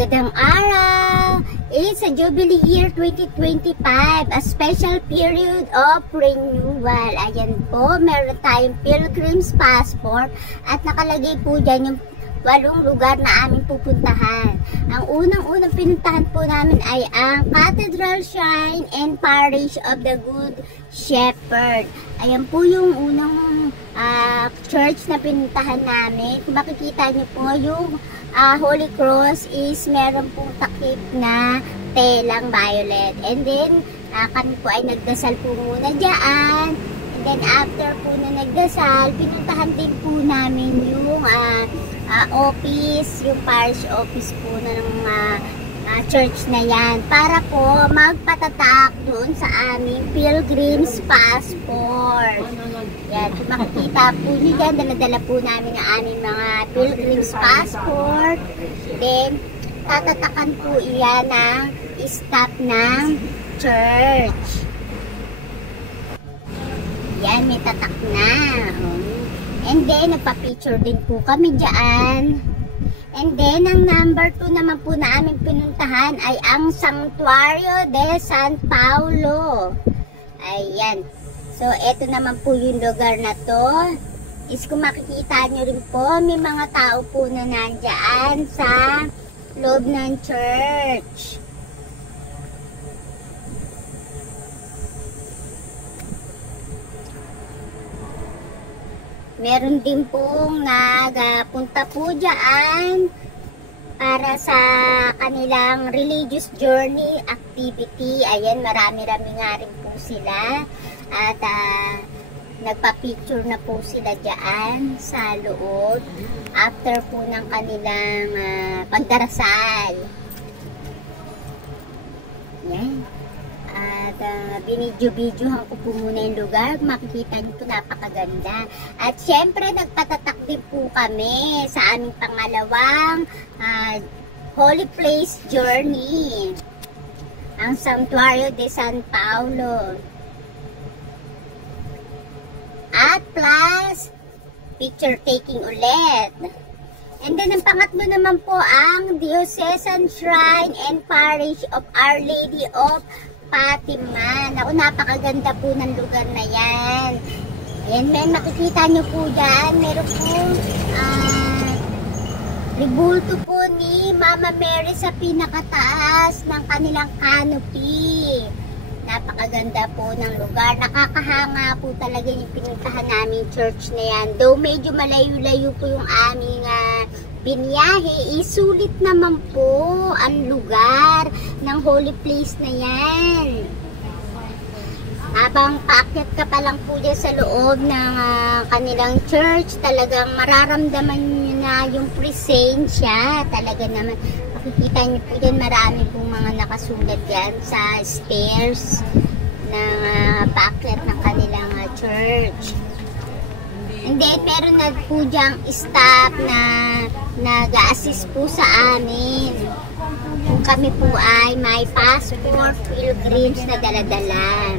Magandang araw! It's a Jubilee Year 2025, a special period of renewal. Ayan po, meron tayong Pilgrim's Passport at nakalagay po dyan yung 8 lugar na aming pupuntahan. Ang unang-unang pinuntahan po namin ay ang Cathedral Shrine and Parish of the Good Shepherd. Ayan po yung unang church na pinuntahan namin. Kung makikita nyo po yung Holy Cross is meron pong takip na telang violet. And then, kami po ay nagdasal po muna dyan. And then, after po na nagdasal, pinuntahan din po namin yung office, yung parish office po ng church na yan. Para po magpatatak doon sa aming Pilgrim's Passport. Yan, kung makikita po nyo dyan, dala-dala po namin ang aming mga Pilgrim's Passport. Then, tatatakan po iyan ng stop ng church. Yan, may tatak na. And then, nagpa-picture din po kami dyan. And then, ang number 2 naman po na aming pinuntahan ay ang Santuario de San Paulo. Ayan. So, eto naman po yung lugar na to. Is kung makikita nyo rin po, may mga tao po na nandyan sa loob ng church. Meron din pong nagpunta po dyan para sa kanilang religious journey activity. Ayan, marami-rami nga rin po sila. At nagpa-picture na po sila dyan sa loob after po ng kanilang pagdarasal. Yan. At binidyo-bidyohan ko po muna yung lugar. Makikita nyo po, napakaganda. At syempre, nagpatatak din po kami sa aming pangalawang Holy Place Journey. Ang Santuario de San Paulo. At plus, picture taking ulit. And then, ang pangatlo naman po ang Diocesan Shrine and Parish of Our Lady of Fatima. Naku, napakaganda po ng lugar na yan. Ayan, men, makikita nyo po dyan. Meron po ribulto po ni Mama Mary sa pinakataas ng kanilang canopy. Napakaganda po ng lugar. Nakakahanga po talaga yung pinuntahan namin church na yan. Though medyo malayo-layo po yung aming biniyahe, isulit naman po ang lugar ng holy place na yan. Habang paakyat ka pa lang po dyan sa loob ng kanilang church, talagang mararamdaman nyo na yung presensya. Talaga naman, makikita nyo po dyan, marami pong mga nakasulat dyan sa stairs ng paakyat ng kanilang church. And then, meron na po dyang staff na nag-assist po sa amin. Kung kami po ay may passport, pilgrims na dala-dala.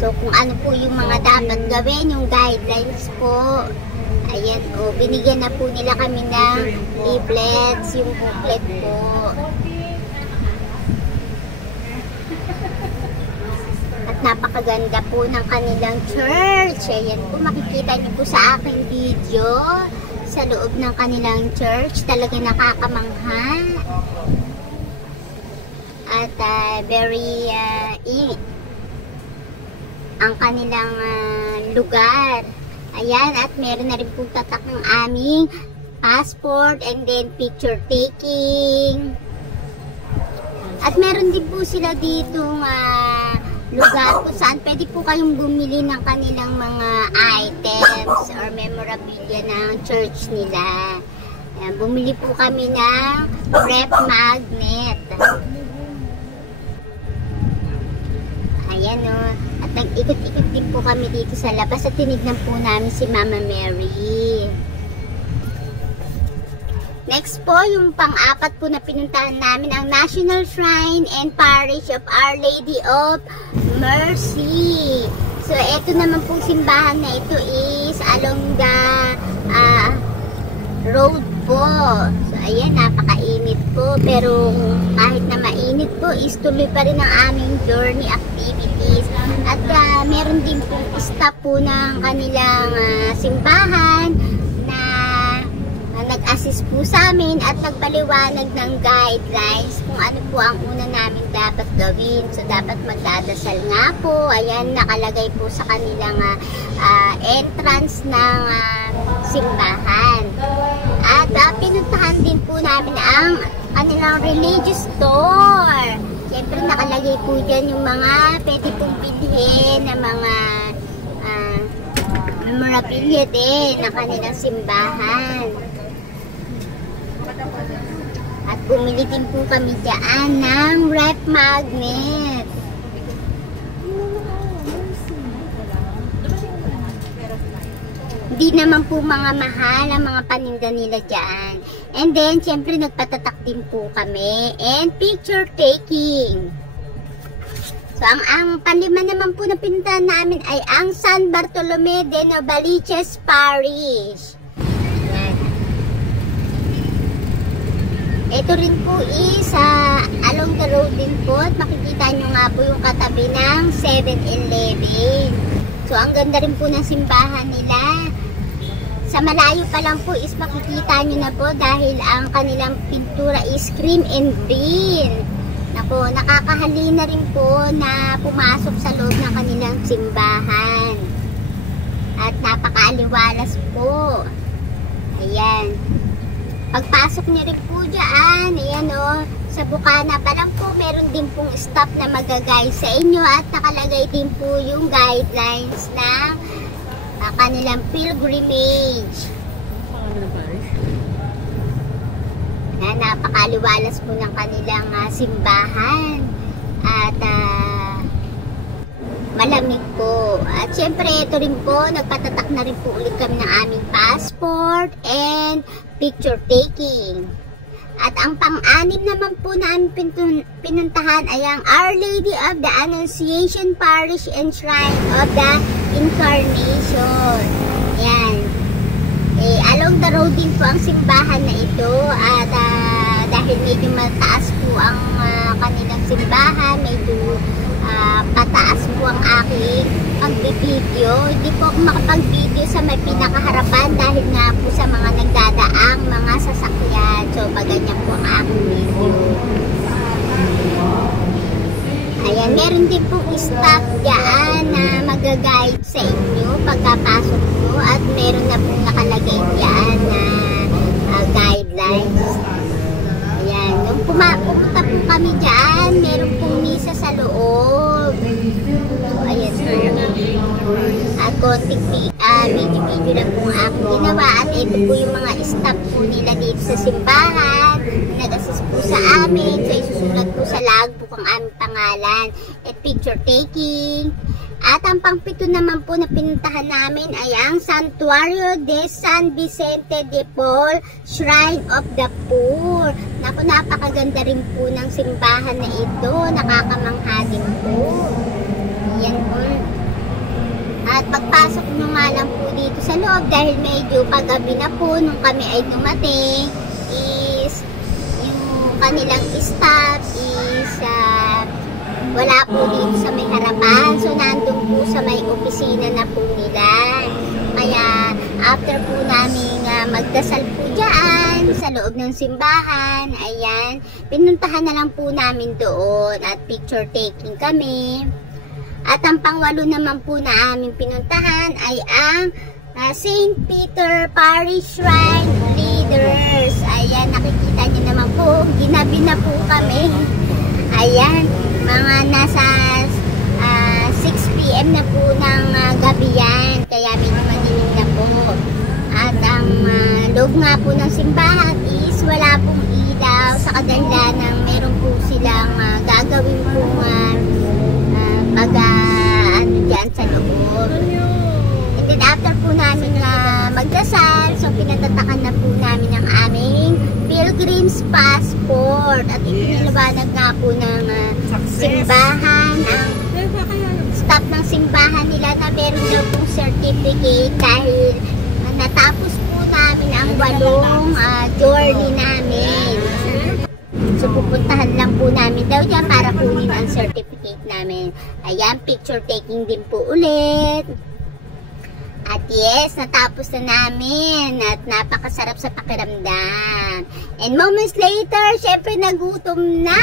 So, kung ano po yung mga dapat gawin, yung guidelines po, ayan o, binigyan na po nila kami ng leaflets, yung booklet po. At napakaganda po ng kanilang church. Ayan po, makikita niyo po sa aking video sa loob ng kanilang church. Talaga nakakamangha. At very ang kanilang lugar. Ayan, at meron na rin po tatak ng aming passport and then picture taking. At meron din po sila ditong lugar kung saan pwede po kayong bumili ng kanilang mga items or memorabilia ng church nila. Ayan, bumili po kami ng rep magnet. Ayan o. At nag-ikot-ikot din po kami dito sa labas at tinignan po namin si Mama Mary. Next po, yung pang-apat po na pinuntahan namin, ang National Shrine and Parish of Our Lady of Mercy. So, ito naman pong simbahan na ito is along the road po. So, Ayan, napakainit po. Pero kahit na mainit po, is tuloy pa rin ang aming journey activities. At meron din po staff po ng kanilang simbahan na nag-assist po sa amin at nagpaliwanag ng guidelines kung ano po ang una namin dapat gawin. So, dapat magdadasal nga po. Ayan, nakalagay po sa kanilang entrance ng simbahan. At pinuntahan din po namin ang kanilang religious store. Siyempre, nakalagay po dyan yung mga pwede pong bilhin na mga memorabilia din ng kanilang simbahan. At bumili din po kami dyan ng ref magnet. Hindi naman po mga mahal ang mga paninda nila dyan. And then, syempre, nagpatatak din po kami. And picture taking. So, ang panlima naman po na pinuntahan namin ay ang San Bartolome de Novaliches Parish. Yan. Ito rin po is along the road din po. At makikita nyo nga po yung katabi ng 7-Eleven. So, ang ganda rin po ng simbahan nila. Sa malayo pa lang po is makikita nyo na po dahil ang kanilang pintura is cream and green. Naku, nakakahalina rin po na pumasok sa loob ng kanilang simbahan. At napakaaliwalas po. Ayan. Pagpasok nyo rin po dyan, ayan o, sa bukana pa lang po, meron din pong stop na mag-guide sa inyo at nakalagay din po yung guidelines ng kanilang pilgrimage. Napakaliwalas po ng kanilang simbahan at malamig po. At syempre ito rin po, nagpatatak na rin po ulit kami ng aming passport and picture taking. At ang pang-anim naman po namin pinuntahan ay ang Our Lady of the Annunciation Parish and Shrine of the Incarnation. Yan. Along the road din po ang simbahan na ito at dahil medyo mataas po ang kanilang simbahan, medyo pataas po ang aking pag-video. Hindi po ako makapag-video sa may pinakaharapan dahil nga po sa mga nagdadaang mga sasakyan. So, paganyan po ang aking video. Ayan, meron din po staff dyan na mag-guide sa inyo pagkapasok po at meron na po nakalagay dyan na guidelines. Ayan, nung pumunta po kami dyan, meron pong misa sa loob. So, ayan po. At konting video lang po ang aking ginawa at ito po yung mga staff po nila dito sa simbahan na nag-assist po sa amin. So, isusulat po sa logbook ang aming pangalan at picture taking. At ang pang-pito naman po na pinuntahan namin ay ang Santuario de San Vicente de Paul, Shrine of the Poor. Naku, napakaganda rin po ng simbahan na ito. Nakakamangha din po. Yan po. At pagpasok nyo nga lang po dito sa loob dahil medyo paggabi na po nung kami ay dumating is yung kanilang staff is wala po dito sa may harapan. So, nandun po sa may opisina na po nila. Kaya, after po namin magdasal po dyan sa loob ng simbahan, ayan, pinuntahan na lang po namin doon at picture taking kami. At ang pangwalo naman po na aming pinuntahan ay ang St. Peter Parish Shrine Leaders. Ayan, nakikita nyo naman po, ginabi na po kami. Ayan, mga nasa 6 PM na po ng gabi yan. Kaya medyo madilim na po. At ang loob nga po ng simbahan is wala pong ilaw sa kagandanan. Meron po silang gagawin po dyan sa loob. And then after po namin magdasal, so pinatatakan na po namin ang aming pilgrim's passport. At ipiniliwanag nga po ng simbahan, ang staff ng simbahan nila na meron daw pong certificate dahil natapos po namin ang walong journey namin. So, pupuntahan lang po namin daw dyan para kunin ang certificate namin. Ayan, picture taking din po ulit. At yes, natapos na namin at napakasarap sa pakiramdam. And moments later, syempre nagutom na.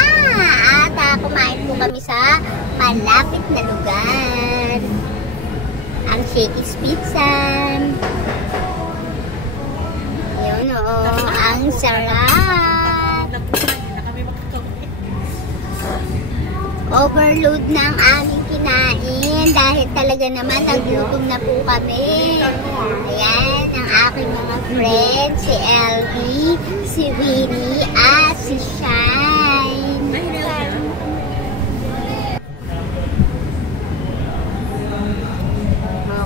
At kumain po kami sa malapit na lugar. Ang Shakey's Pizza. Yun ang sarap. Overload ng aming kinain dahil talaga naman nagutom na po kami. Ayan, ang aking mga friends, si LV, si Winnie, at si Shine.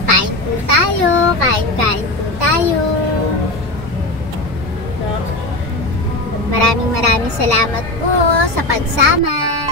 Kain po tayo, kain po tayo. Maraming salamat po sa pagsama.